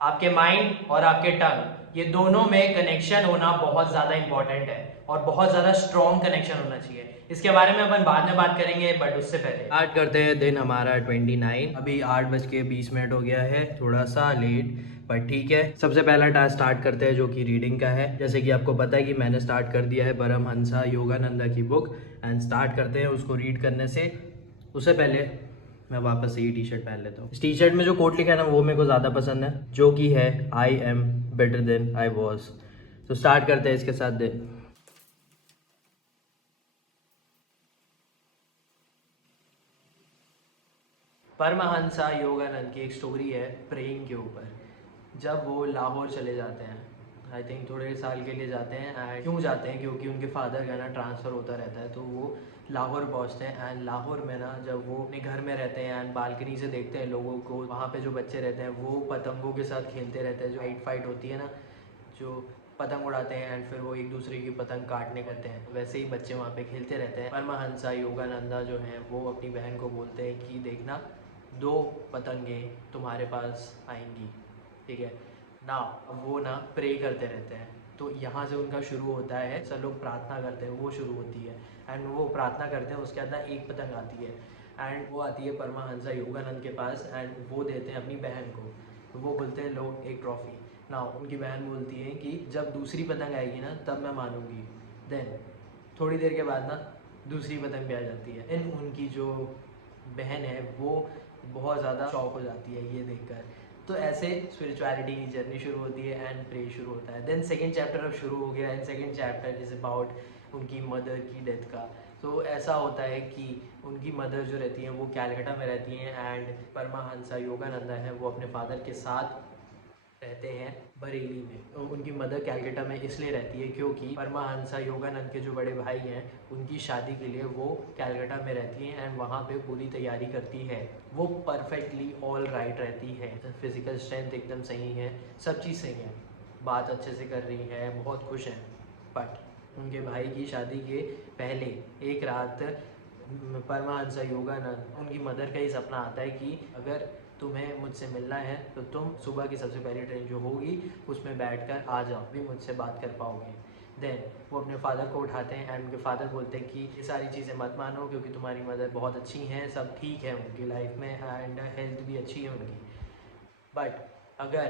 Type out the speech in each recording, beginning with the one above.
आपके माइंड और आपके टंग, ये दोनों में कनेक्शन होना बहुत ज़्यादा इंपॉर्टेंट है और बहुत ज़्यादा स्ट्रॉन्ग कनेक्शन होना चाहिए। इसके बारे में अपन बाद में बात करेंगे, बट उससे पहले स्टार्ट करते हैं दिन हमारा 29। अभी 8:20 हो गया है, थोड़ा सा लेट पर ठीक है। सबसे पहला टास्क स्टार्ट करते हैं जो कि रीडिंग का है। जैसे कि आपको पता है कि मैंने स्टार्ट कर दिया है परमहंसा योगानंदा की बुक, एंड स्टार्ट करते हैं उसको रीड करने से। उससे पहले मैं वापस से ये टी शर्ट पहन लेता हूँ। इस टी शर्ट में जो कोट लिखा है ना वो मेरे को ज़्यादा पसंद है, जो कि है I am better than I was. तो स्टार्ट करते हैं इसके साथ दिन। परमहंसा योगानंद की एक स्टोरी है प्रेइंग के ऊपर। जब वो लाहौर चले जाते हैं, आई थिंक थोड़े साल के लिए जाते हैं, एंड क्यों जाते हैं क्योंकि उनके फादर का ना ट्रांसफ़र होता रहता है, तो वो लाहौर पहुंचते हैं। एंड लाहौर में ना जब वो अपने घर में रहते हैं एंड बालकनी से देखते हैं लोगों को, वहाँ पे जो बच्चे रहते हैं वो पतंगों के साथ खेलते रहते हैं, जो हाइट फाइट होती है ना, जो पतंग उड़ाते हैं एंड फिर वो एक दूसरे की पतंग काटने करते हैं, वैसे ही बच्चे वहाँ पे खेलते रहते हैं। परमहंसा योगानंदा जो हैं वो अपनी बहन को बोलते हैं कि देखना, दो पतंगे तुम्हारे पास आएंगी, ठीक है ना। वो ना प्रे करते रहते हैं, तो यहाँ से उनका शुरू होता है। सब लोग प्रार्थना करते हैं, वो शुरू होती है एंड वो प्रार्थना करते हैं। उसके बाद ना एक पतंग आती है एंड वो आती है परमहंसा योगानंद के पास, एंड वो देते हैं अपनी बहन को। तो वो बोलते हैं लो एक ट्रॉफी ना। उनकी बहन बोलती है कि जब दूसरी पतंग आएगी ना तब मैं मानूंगी। देन थोड़ी देर के बाद ना दूसरी पतंग भी आ जाती है। एंड उनकी जो बहन है वो बहुत ज़्यादा शॉक हो जाती है ये देखकर। तो ऐसे स्पिरिचुअलिटी की जर्नी शुरू होती है एंड प्रे शुरू होता है। देन सेकेंड चैप्टर अब शुरू हो गया, and second chapter is about उनकी मदर की डेथ का। तो ऐसा होता है कि उनकी मदर जो रहती हैं वो कैलकटा में रहती हैं, एंड परमहंसा योगानंदा है वो अपने फादर के साथ रहते हैं बरेली में। तो उनकी मदर कैलकटा में इसलिए रहती है क्योंकि परमहंसा योगानंद के जो बड़े भाई हैं उनकी शादी के लिए वो कैलकटा में रहती हैं एंड वहाँ पे पूरी तैयारी करती है। वो परफेक्टली ऑल राइट रहती है, फिजिकल स्ट्रेंथ एकदम सही है, सब चीज़ सही है, बात अच्छे से कर रही है, बहुत खुश हैं। बट उनके भाई की शादी के पहले एक रात परमहंसा योगानंद, उनकी मदर का ही सपना आता है कि अगर तुम्हें मुझसे मिलना है तो तुम सुबह की सबसे पहली ट्रेन जो होगी उसमें बैठकर आ जाओ, भी मुझसे बात कर पाओगे। देन वो अपने फादर को उठाते हैं एंड उनके फादर बोलते हैं कि ये सारी चीज़ें मत मानो क्योंकि तुम्हारी मदर बहुत अच्छी हैं, सब ठीक है उनकी लाइफ में एंड हेल्थ भी अच्छी है उनकी। बट अगर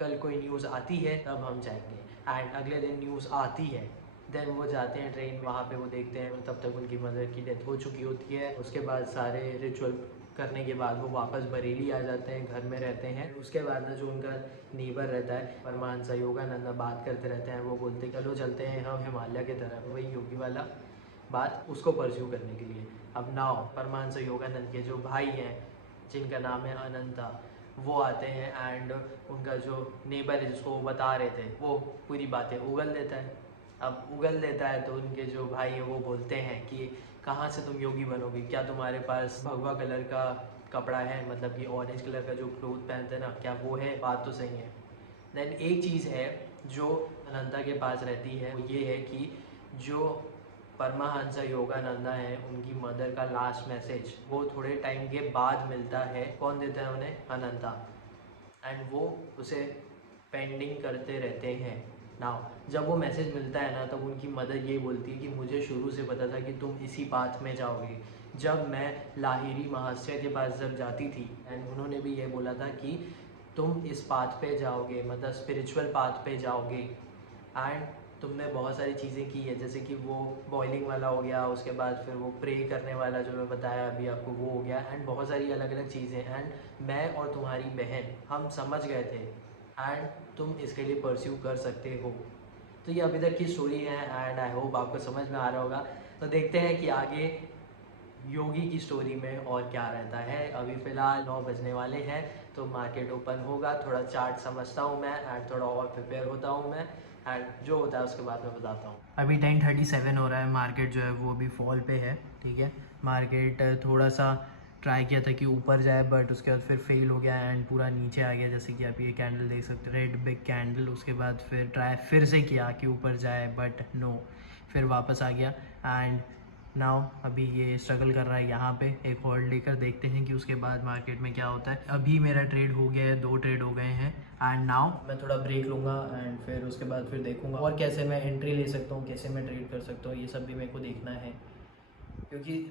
कल कोई न्यूज़ आती है तब हम जाएंगे। एंड अगले दिन न्यूज़ आती है, देन वो जाते हैं ट्रेन, वहाँ पे वो देखते हैं तब तक उनकी मदर की डेथ हो चुकी होती है। उसके बाद सारे रिचुअल करने के बाद वो वापस बरेली आ जाते हैं, घर में रहते हैं। उसके बाद ना जो उनका नेबर रहता है परमहंसा योगानंदा, बात करते रहते हैं। वो बोलते हैं चलो चलते हैं हम हिमालय की तरफ, वही योगी वाला बात, उसको परस्यू करने के लिए। अब नाउ परमहंसा योगानंद के जो भाई हैं जिनका नाम है अनंता, वो आते हैं एंड उनका जो नेबर है जिसको वो बता रहे थे वो पूरी बातें उगल देता है। अब उगल देता है तो उनके जो भाई हैं वो बोलते हैं कि कहाँ से तुम योगी बनोगे, क्या तुम्हारे पास भगवा कलर का कपड़ा है, मतलब कि ऑरेंज कलर का जो क्लोथ पहनते हैं ना, क्या वो है, बात तो सही है। देन एक चीज़ है जो अनंता के पास रहती है, वो ये है कि जो परमहंसा योगानंदा है उनकी मदर का लास्ट मैसेज वो थोड़े टाइम के बाद मिलता है। कौन देता है उन्हें? अनंता। एंड वो उसे पेंडिंग करते रहते हैं। नाउ जब वो मैसेज मिलता है ना तब उनकी मदर ये बोलती है कि मुझे शुरू से पता था कि तुम इसी पाथ में जाओगे। जब मैं लाहिरी महाशय के पास जब जाती थी एंड उन्होंने भी ये बोला था कि तुम इस पाथ पे जाओगे, मतलब स्पिरिचुअल पाथ पे जाओगे। एंड तुमने बहुत सारी चीज़ें की है, जैसे कि वो बॉइलिंग वाला हो गया, उसके बाद फिर वो प्रे करने वाला जो मैं बताया अभी आपको वो हो गया, एंड बहुत सारी अलग अलग चीज़ें। एंड मैं और तुम्हारी बहन हम समझ गए थे एंड तुम इसके लिए परस्यू कर सकते हो। तो ये अभी तक की स्टोरी है एंड आई होप आपको समझ में आ रहा होगा। तो देखते हैं कि आगे योगी की स्टोरी में और क्या रहता है। अभी फ़िलहाल 9 बजने वाले हैं तो मार्केट ओपन होगा, थोड़ा चार्ट समझता हूँ मैं एंड थोड़ा और प्रिपेयर होता हूँ मैं, एंड जो होता है उसके बाद मैं बताता हूँ। अभी 10:37 हो रहा है, मार्केट जो है वो भी फॉल पे है, ठीक है। मार्केट थोड़ा सा ट्राई किया था कि ऊपर जाए बट उसके बाद फिर फेल हो गया एंड पूरा नीचे आ गया, जैसे कि आप ये कैंडल देख सकते हो, रेड बिग कैंडल। उसके बाद फिर ट्राई फिर से किया कि ऊपर जाए बट नो, फिर वापस आ गया। एंड नाउ अभी ये स्ट्रगल कर रहा है यहाँ पे एक होल्ड लेकर, देखते हैं कि उसके बाद मार्केट में क्या होता है। अभी मेरा ट्रेड हो गया है, 2 ट्रेड हो गए हैं एंड नाउ मैं थोड़ा ब्रेक लूँगा एंड फिर उसके बाद फिर देखूँगा और कैसे मैं एंट्री ले सकता हूँ, कैसे मैं ट्रेड कर सकता हूँ, ये सब भी मेरे को देखना है। क्योंकि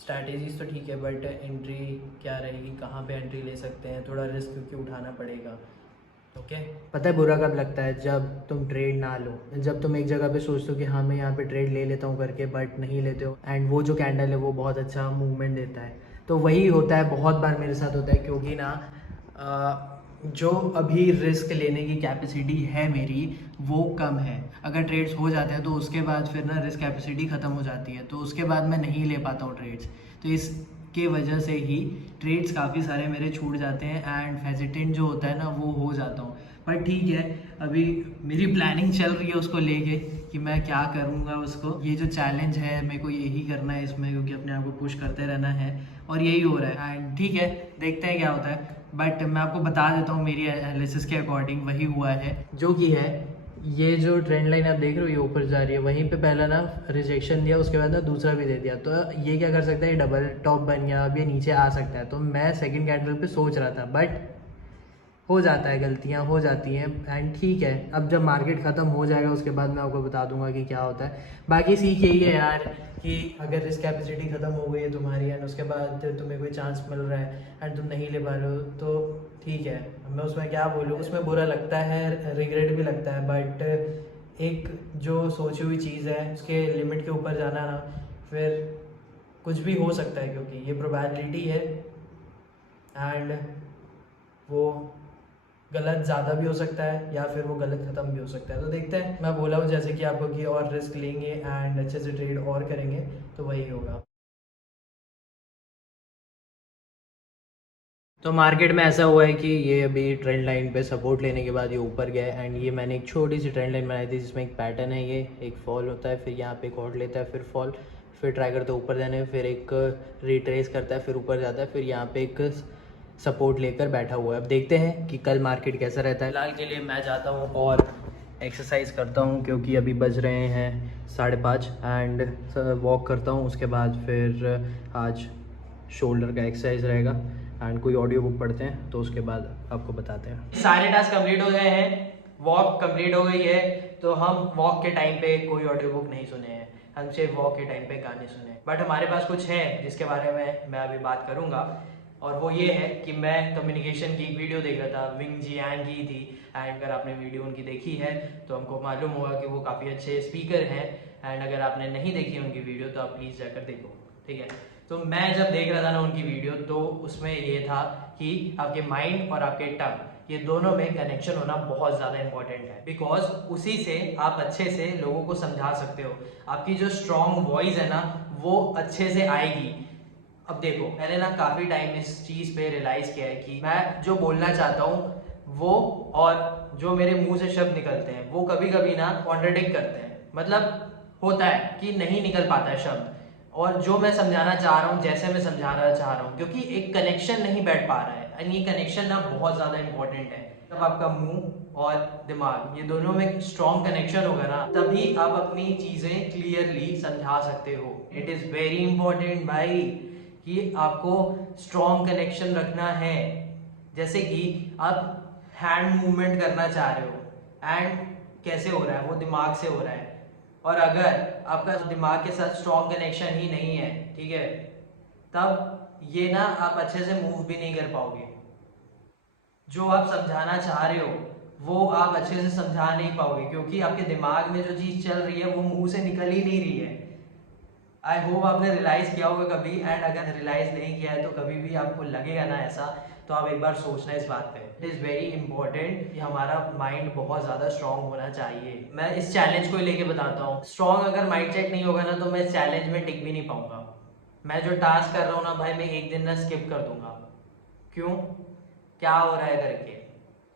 स्ट्रैटेजीज तो ठीक है बट एंट्री क्या रहेगी, कहाँ पे एंट्री ले सकते हैं, थोड़ा रिस्क क्योंकि उठाना पड़ेगा। ओके पता है बुरा कब लगता है, जब तुम ट्रेड ना लो, जब तुम एक जगह पे सोचते हो कि हाँ मैं यहाँ पे ट्रेड ले लेता हूँ करके, बट नहीं लेते हो एंड वो जो कैंडल है वो बहुत अच्छा मूवमेंट देता है। तो वही होता है, बहुत बार मेरे साथ होता है, क्योंकि ना जो अभी रिस्क लेने की कैपेसिटी है मेरी वो कम है। अगर ट्रेड्स हो जाते हैं तो उसके बाद फिर ना रिस्क कैपेसिटी ख़त्म हो जाती है, तो उसके बाद मैं नहीं ले पाता हूँ ट्रेड्स। तो इसके वजह से ही ट्रेड्स काफ़ी सारे मेरे छूट जाते हैं एंड हेजिटेंट जो होता है ना वो हो जाता हूँ। पर ठीक है, अभी मेरी प्लानिंग चल रही है उसको लेके कि मैं क्या करूँगा उसको। ये जो चैलेंज है मेरे को यही करना है इसमें, क्योंकि अपने आप को पुश करते रहना है और यही हो रहा है एंड ठीक है, देखते हैं क्या होता है। बट मैं आपको बता देता हूँ मेरी एनालिसिस के अकॉर्डिंग वही हुआ है जो कि है, ये जो ट्रेंड लाइन आप देख रहे हो ये ऊपर जा रही है, वहीं पे पहला ना रिजेक्शन दिया, उसके बाद ना दूसरा भी दे दिया, तो ये क्या कर सकता है, ये डबल टॉप बन गया, अब ये नीचे आ सकता है। तो मैं सेकंड कैंडल पे सोच रहा था, बट हो जाता है, गलतियां हो जाती हैं एंड ठीक है। अब जब मार्केट ख़त्म हो जाएगा उसके बाद मैं आपको बता दूंगा कि क्या होता है। बाकी सीख यही है यार कि अगर रिस्क कैपेसिटी ख़त्म हो गई है तुम्हारी एंड उसके बाद तुम्हें कोई चांस मिल रहा है एंड तुम नहीं ले पा रहे हो तो ठीक है, मैं उसमें क्या बोलूँ, उसमें बुरा लगता है, रिग्रेट भी लगता है, बट एक जो सोची हुई चीज़ है उसके लिमिट के ऊपर जाना ना, फिर कुछ भी हो सकता है, क्योंकि ये प्रोबेबिलिटी है एंड वो गलत ज़्यादा भी हो सकता है या फिर वो गलत ख़त्म भी हो सकता है। तो देखते हैं, मैं बोला हूँ जैसे कि आपको कि और रिस्क लेंगे एंड अच्छे से ट्रेड और करेंगे तो वही होगा। तो मार्केट में ऐसा हुआ है कि ये अभी ट्रेंड लाइन पे सपोर्ट लेने के बाद ये ऊपर गया है एंड ये मैंने एक छोटी सी ट्रेंड लाइन बनाई थी जिसमें एक पैटर्न है, ये एक फॉल होता है, फिर यहाँ पे एक और लेता है, फिर फॉल, फिर ट्राई करता है ऊपर जाने, फिर एक रिट्रेस करता है, फिर ऊपर जाता है, फिर यहाँ पे एक सपोर्ट लेकर बैठा हुआ है। अब देखते हैं कि कल मार्केट कैसा रहता है। फिलहाल के लिए मैं जाता हूँ और एक्सरसाइज करता हूँ, क्योंकि अभी बज रहे हैं 5:30 एंड वॉक करता हूँ, उसके बाद फिर आज शोल्डर का एक्सरसाइज रहेगा एंड कोई ऑडियो बुक पढ़ते हैं, तो उसके बाद आपको बताते हैं। सारे टास्क कंप्लीट हो गए हैं, वॉक कंप्लीट हो गई है, तो हम वॉक के टाइम पे कोई ऑडियो बुक नहीं सुने हैं, हम सिर्फ वॉक के टाइम पे गाने सुने। बट हमारे पास कुछ है जिसके बारे में मैं अभी बात करूंगा, और वो ये है कि मैं कम्युनिकेशन की एक वीडियो देख रहा था, विंग जियांग की थी एंड अगर आपने वीडियो उनकी देखी है तो हमको मालूम होगा कि वो काफ़ी अच्छे स्पीकर हैं एंड अगर आपने नहीं देखी उनकी वीडियो तो आप प्लीज़ जाकर देखो, ठीक है। तो मैं जब देख रहा था ना उनकी वीडियो, तो उसमें ये था कि आपके माइंड और आपके टंग ये दोनों में कनेक्शन होना बहुत ज़्यादा इंपॉर्टेंट है, बिकॉज उसी से आप अच्छे से लोगों को समझा सकते हो। आपकी जो स्ट्रॉन्ग वॉइस है ना वो अच्छे से आएगी। अब देखो, मैंने ना काफ़ी टाइम इस चीज़ पे रियलाइज़ किया है कि मैं जो बोलना चाहता हूँ वो और जो मेरे मुंह से शब्द निकलते हैं वो कभी कभी ना कॉन्ट्रडिक्ट करते हैं। मतलब होता है कि नहीं निकल पाता है शब्द, और जो मैं समझाना चाह रहा हूँ जैसे मैं समझाना चाह रहा हूँ, क्योंकि एक कनेक्शन नहीं बैठ पा रहा है एंड ये कनेक्शन ना बहुत ज़्यादा इंपॉर्टेंट है। जब आपका मुंह और दिमाग ये दोनों में स्ट्रॉन्ग कनेक्शन होगा ना, तभी आप अपनी चीज़ें क्लियरली समझा सकते हो। इट इज़ वेरी इंपॉर्टेंट भाई कि आपको स्ट्रॉन्ग कनेक्शन रखना है। जैसे कि आप हैंड मूवमेंट करना चाह रहे हो एंड कैसे हो रहा है, वो दिमाग से हो रहा है, और अगर आपका दिमाग के साथ स्ट्रॉन्ग कनेक्शन ही नहीं है, ठीक है, तब ये ना आप अच्छे से मूव भी नहीं कर पाओगे। जो आप समझाना चाह रहे हो वो आप अच्छे से समझा नहीं पाओगे, क्योंकि आपके दिमाग में जो चीज़ चल रही है वो मुंह से निकल ही नहीं रही है। आई होप आपने रियलाइज़ किया होगा कभी, एंड अगर रियलाइज़ नहीं किया है तो कभी भी आपको लगेगा ना ऐसा, तो आप एक बार सोचना इस बात पे। इट इज़ वेरी इंपॉर्टेंट कि हमारा माइंड बहुत ज़्यादा स्ट्रॉन्ग होना चाहिए। मैं इस चैलेंज को लेके बताता हूँ, स्ट्रॉन्ग अगर माइंड सेट नहीं होगा ना तो मैं इस चैलेंज में टिक भी नहीं पाऊंगा। मैं जो टास्क कर रहा हूँ ना भाई, मैं एक दिन ना स्किप कर दूंगा। क्यों, क्या हो रहा है करके,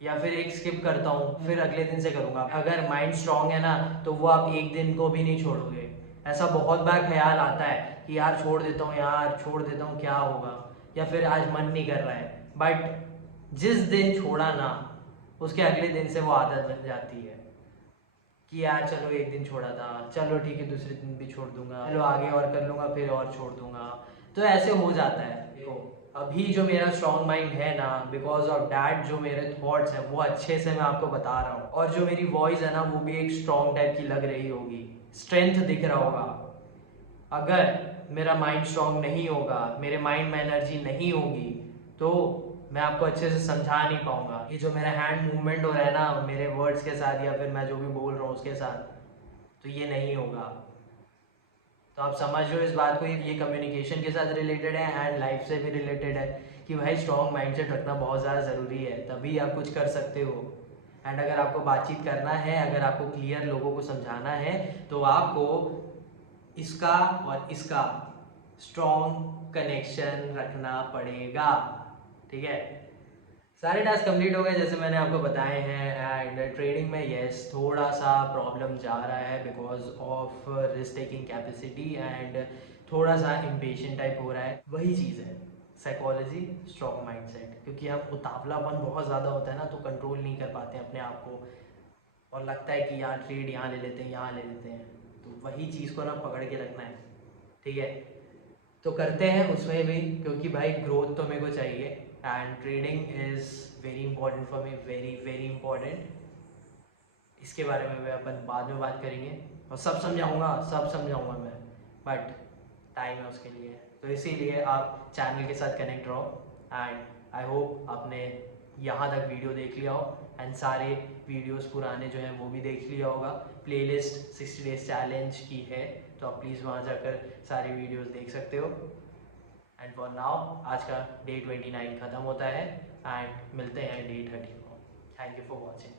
या फिर एक स्किप करता हूँ फिर अगले दिन से करूँगा। अगर माइंड स्ट्रांग है ना तो वो आप एक दिन को भी नहीं छोड़ोगे। ऐसा बहुत बार ख्याल आता है कि यार छोड़ देता हूँ, यार छोड़ देता हूँ, क्या होगा, या फिर आज मन नहीं कर रहा है, बट जिस दिन छोड़ा ना उसके अगले दिन से वो आदत बन जाती है। कि यार चलो एक दिन छोड़ा था, चलो ठीक है दूसरे दिन भी छोड़ दूंगा, चलो आगे और कर लूँगा, फिर और छोड़ दूंगा। तो ऐसे हो जाता है। देखो अभी जो मेरा स्ट्रॉन्ग माइंड है ना, बिकॉज ऑफ डैट जो मेरे थॉट्स हैं वो अच्छे से मैं आपको बता रहा हूँ, और जो मेरी वॉइस है ना वो भी एक स्ट्रॉन्ग टाइप की लग रही होगी, स्ट्रेंथ दिख रहा होगा। अगर मेरा माइंड स्ट्रॉन्ग नहीं होगा, मेरे माइंड में एनर्जी नहीं होगी, तो मैं आपको अच्छे से समझा नहीं पाऊंगा। ये जो मेरा हैंड मूवमेंट हो रहा है ना मेरे वर्ड्स के साथ, या फिर मैं जो भी बोल रहा हूँ उसके साथ, तो ये नहीं होगा। तो आप समझ लो इस बात को, ये कम्युनिकेशन के साथ रिलेटेड है एंड लाइफ से भी रिलेटेड है कि भाई स्ट्रॉन्ग माइंडसेट रखना बहुत ज़्यादा ज़रूरी है, तभी आप कुछ कर सकते हो। एंड अगर आपको बातचीत करना है, अगर आपको क्लियर लोगों को समझाना है, तो आपको इसका और इसका स्ट्रॉन्ग कनेक्शन रखना पड़ेगा। ठीक है, सारे टास्क कंप्लीट हो गए जैसे मैंने आपको बताए हैं। एंड ट्रेडिंग में यस थोड़ा सा प्रॉब्लम जा रहा है because of risk taking capacity, and थोड़ा सा इम्पेशेंट टाइप हो रहा है। वही चीज़ है साइकोलॉजी, स्ट्रॉन्ग माइंडसेट, क्योंकि हम उतावलापन बहुत ज़्यादा होता है ना, तो कंट्रोल नहीं कर पाते अपने आप को, और लगता है कि यार ट्रेड यहाँ ले लेते हैं, यहाँ ले लेते हैं। तो वही चीज़ को ना पकड़ के रखना है। ठीक है, तो करते हैं उसमें भी, क्योंकि भाई ग्रोथ तो मेरे को चाहिए, and trading is very important for me, very very important. इसके बारे में भी अपन बाद में बात करेंगे, और सब समझाऊंगा मैं, बट टाइम है उसके लिए। तो इसीलिए आप चैनल के साथ कनेक्ट रहो, एंड आई होप आपने यहाँ तक वीडियो देख लिया हो, एंड सारे वीडियोस पुराने जो हैं वो भी देख लिया होगा। प्लेलिस्ट 60 डेज चैलेंज की है, तो आप प्लीज़ वहाँ जाकर सारे वीडियोस देख सकते हो। एंड फॉर नाउ आज का डे 29 ख़त्म होता है, एंड मिलते हैं डे 30 को। Thank you for watching.